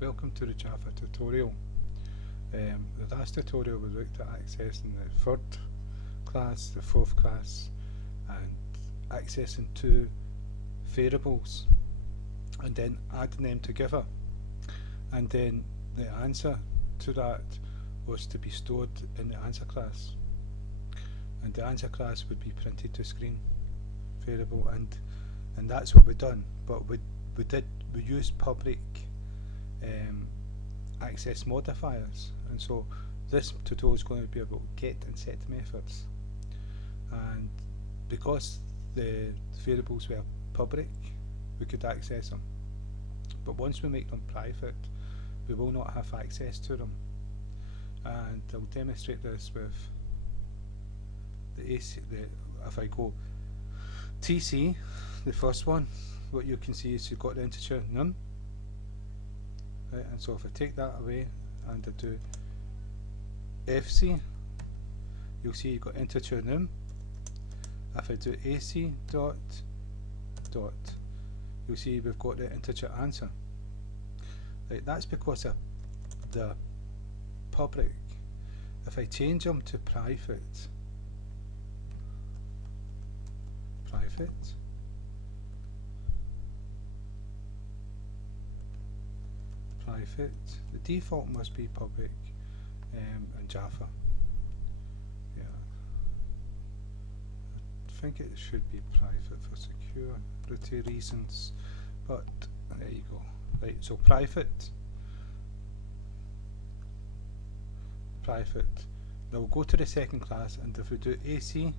Welcome to the Java tutorial. The last tutorial we looked at accessing the third class, the fourth class, and accessing two variables and then adding them together. And then the answer to that was to be stored in the answer class. And the answer class would be printed to screen variable, and that's what we've done. But we used public access modifiers, and so this tutorial is going to be about get and set methods. And because the variables were public, we could access them, but once we make them private, we will not have access to them. And I'll demonstrate this with the AC. If I go TC, the first one, what you can see is you've got the integer num. Right, and so if I take that away and I do FC, you'll see you've got integer num. If I do AC dot, you'll see we've got the integer answer. Right, that's because of the public. If I change them to private, the default must be public in Java. Yeah, I think it should be private for security reasons, but there you go. Right, so private. Now we'll go to the second class, and if we do AC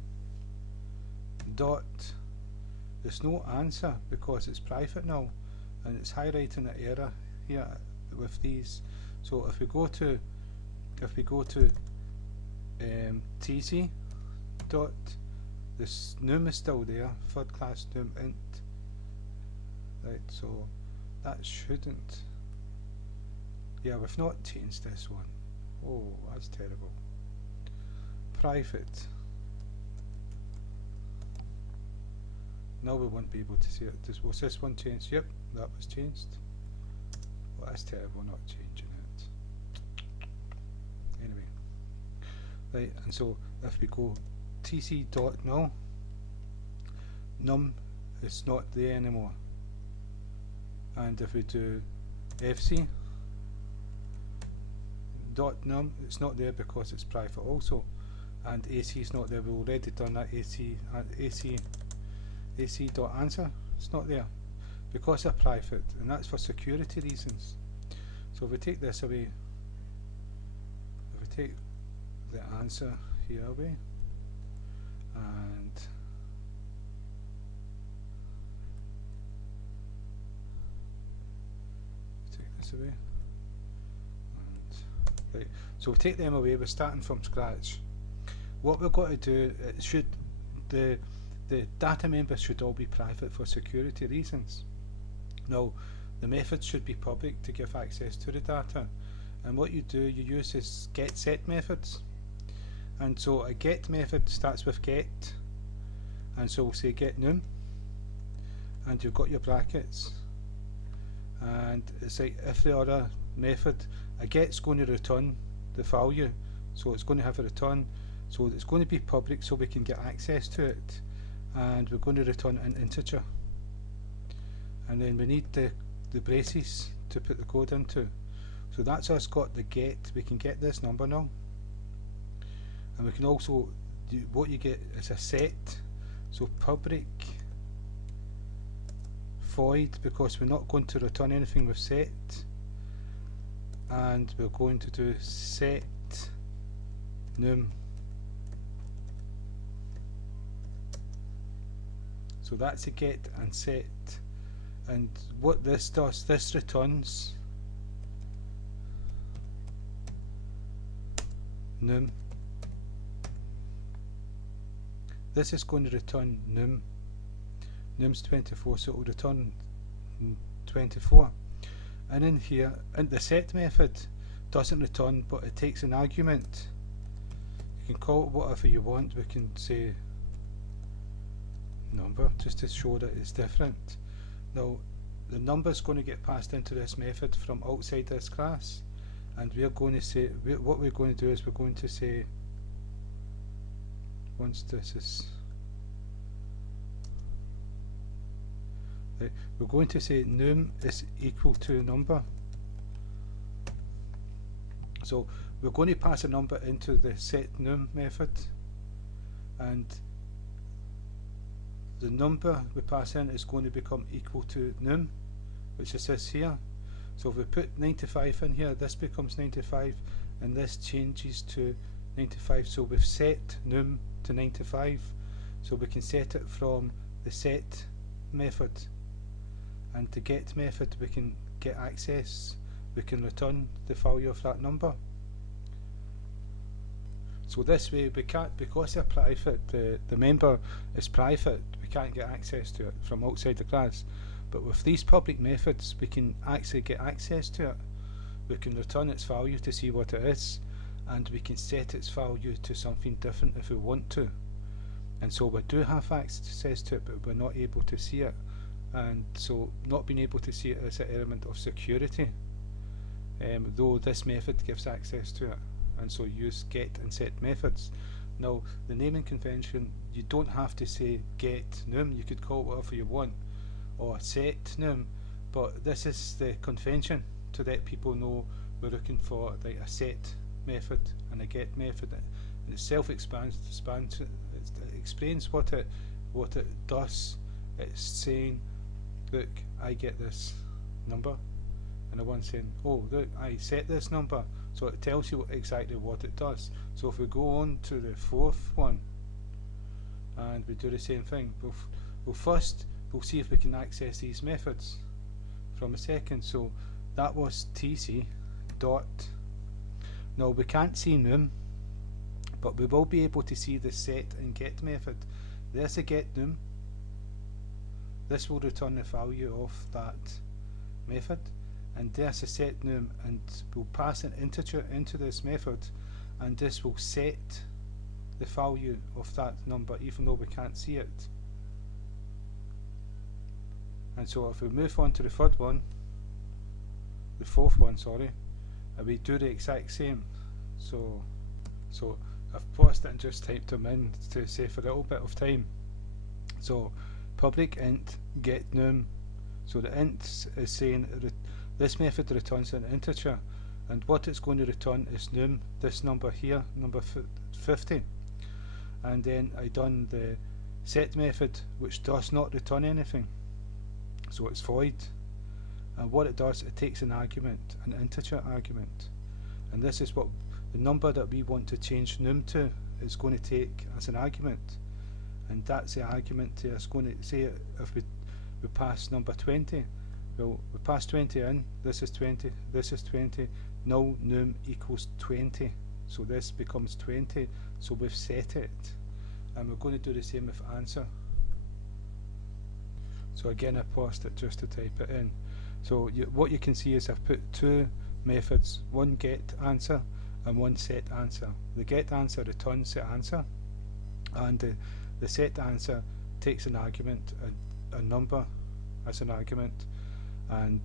dot, there's no answer because it's private now, and it's highlighting the error here with these. So if we go to TC dot, this num is still there, third class num int. Right, so that shouldn't. Yeah, we've not changed this one. Oh, that's terrible. Private. Now we won't be able to see it. Was this one changed? Yep, that was changed. Well, that's terrible, not changing it. Anyway. Right, and so if we go TC dot null, num is not there anymore. And if we do FC dot num, it's not there because it's private also. And AC is not there. We've already done that. AC dot answer, it's not there because they're private, and that's for security reasons. So if we take this away, if we take the answer here away and take this away, and right, so we take them away, we're starting from scratch. What we've got to do, it should, the data members should all be private for security reasons. Now, the methods should be public to give access to the data, and what you do, you use is get set methods. And so a get method starts with get, and so we'll say get num, and you've got your brackets, and it's like if the other method, a get's going to return the value, so it's going to have a return, so it's going to be public so we can get access to it, and we're going to return an integer, and then we need the braces to put the code into. So that's us got the get. We can get this number now, and we can also do, what you get is a set, so public void, because we're not going to return anything with set, and we're going to do set num. So that's a get and set, and what this does, this returns num. This is going to return num. Num's 24, so it will return 24. And in here, and the set method doesn't return, but it takes an argument. You can call it whatever you want. We can say number just to show that it's different. Now the number is going to get passed into this method from outside this class, and we're going to say, what we're going to do is we're going to say, once this is, we're going to say num is equal to number. So we're going to pass a number into the setNum method, and the number we pass in is going to become equal to num, which is this here. So if we put 95 in here, this becomes 95, and this changes to 95. So we've set num to 95, so we can set it from the set method, and the get method we can get access, we can return the value of that number. So this way we can't, because they're private, the member is private, we can't get access to it from outside the class. But with these public methods we can actually get access to it. We can return its value to see what it is, and we can set its value to something different if we want to. And so we do have access to it, but we're not able to see it. And so not being able to see it is an element of security, though this method gives access to it. And so use get and set methods. Now the naming convention, you don't have to say get num, you could call it whatever you want, or set num, but this is the convention to let people know we're looking for like a set method and a get method. And it self-expands, it explains what it does. It's saying, look, I get this number, and the one saying, oh look, I set this number. So it tells you exactly what it does. So if we go on to the fourth one and we do the same thing, we'll first see if we can access these methods from a second. So that was tc dot. Now we can't see num, but we will be able to see the set and get method. There's a get num. This will return the value of that method. And there's a set num, and we'll pass an integer into this method, and this will set the value of that number even though we can't see it. And so if we move on to the fourth one, and we do the exact same. So I've paused it and just typed them in to save a little bit of time. So public int get num. So the int is saying this method returns an integer, and what it's going to return is num, this number here, number 50. And then I done the set method, which does not return anything, so it's void. And what it does, it takes an argument, an integer argument, and this is what the number that we want to change num to is going to take as an argument, and that's the argument to it's going to say if we pass number 20. Well, we pass 20 in, this is 20, this is 20, now num equals 20, so this becomes 20, so we've set it. And we're going to do the same with answer. So again, I paused it just to type it in. So what you can see is I've put two methods, one get answer and one set answer. The get answer returns the answer, and the set answer takes an argument, a number as an argument, and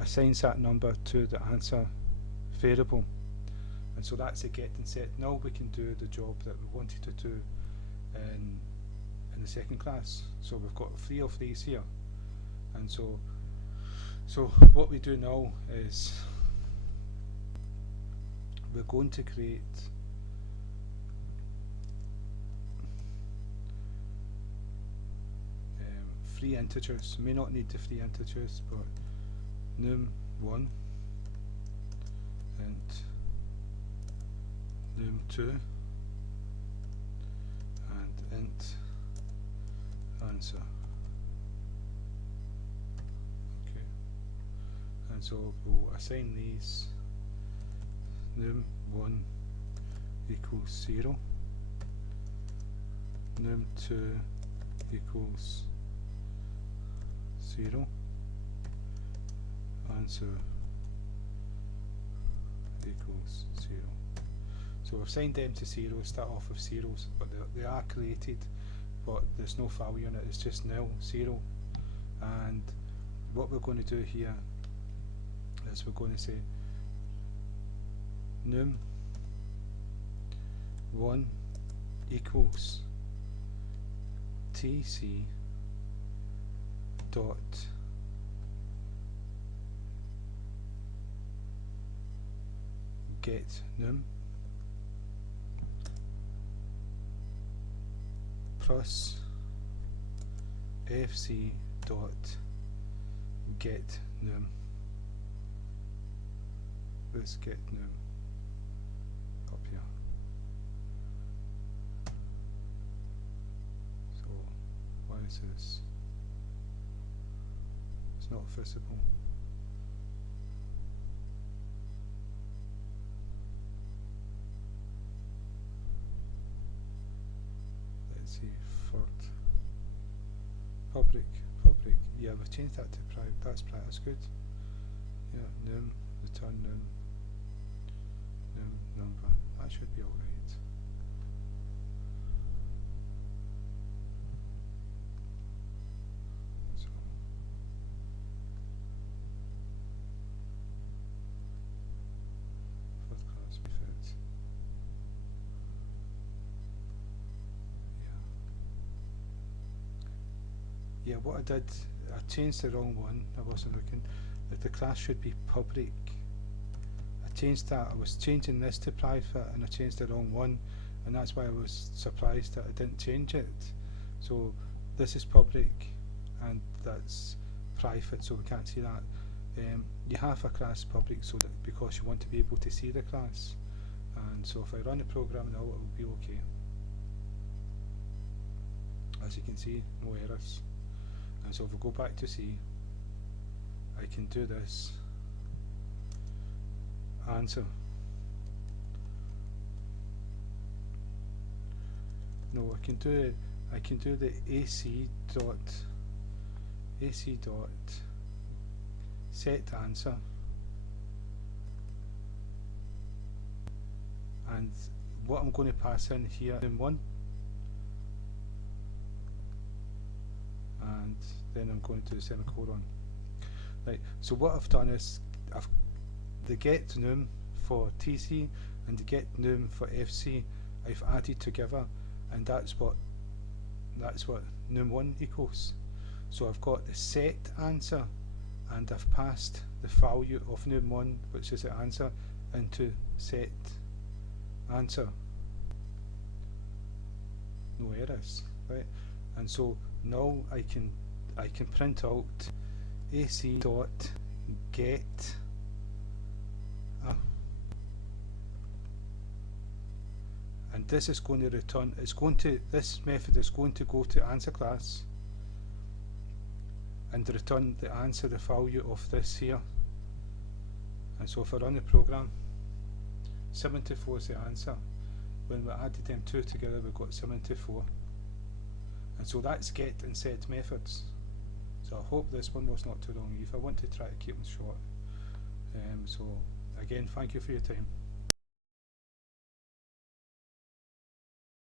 assigns that number to the answer variable. And so that's a get and set. Now we can do the job that we wanted to do in the second class. So we've got 3 of these here, and so what we do now is we're going to create three integers. May not need the 3 integers, but num1 and num2 and int answer. Okay, and so we'll assign these num1 equals 0, num2 equals 0, answer equals 0. So we've signed them to 0, start off with zeros, but they are created, but there's no value in it, it's just nil, 0, and what we're going to do here is we're going to say num1 equals tc dot get num plus fc dot get num. Let's get num up here. So why is this? It's not visible. Let's see, public. Yeah, we've changed that to private. That's good. Yeah, num, return num number. That should be alright. So first class prefix. Yeah, what I did, I changed the wrong one. I wasn't looking. That the class should be public. I changed that. I was changing this to private, and I changed the wrong one, and that's why I was surprised that I didn't change it. So this is public, and that's private, so we can't see that. You have a class public so that because you want to be able to see the class, and so if I run the program now, it will be okay. As you can see, no errors. And so if we go back to C, I can do this answer. No, I can do the AC dot set answer, and what I'm going to pass in here in one, and then I'm going to semicolon. Right, so what I've done is the get num for TC and the get num for FC I've added together, and that's what num1 equals. So I've got the set answer, and I've passed the value of num1, which is the answer, into set answer. No errors, right? And so now I can print out AC dot get and this is going to return, this method is going to go to answer class and return the answer, the value of this here. And so if I run the program, 74 is the answer. When we added them two together, we got 74. And so that's get and set methods. So I hope this one was not too long. If I want to try to keep them short. So again, thank you for your time.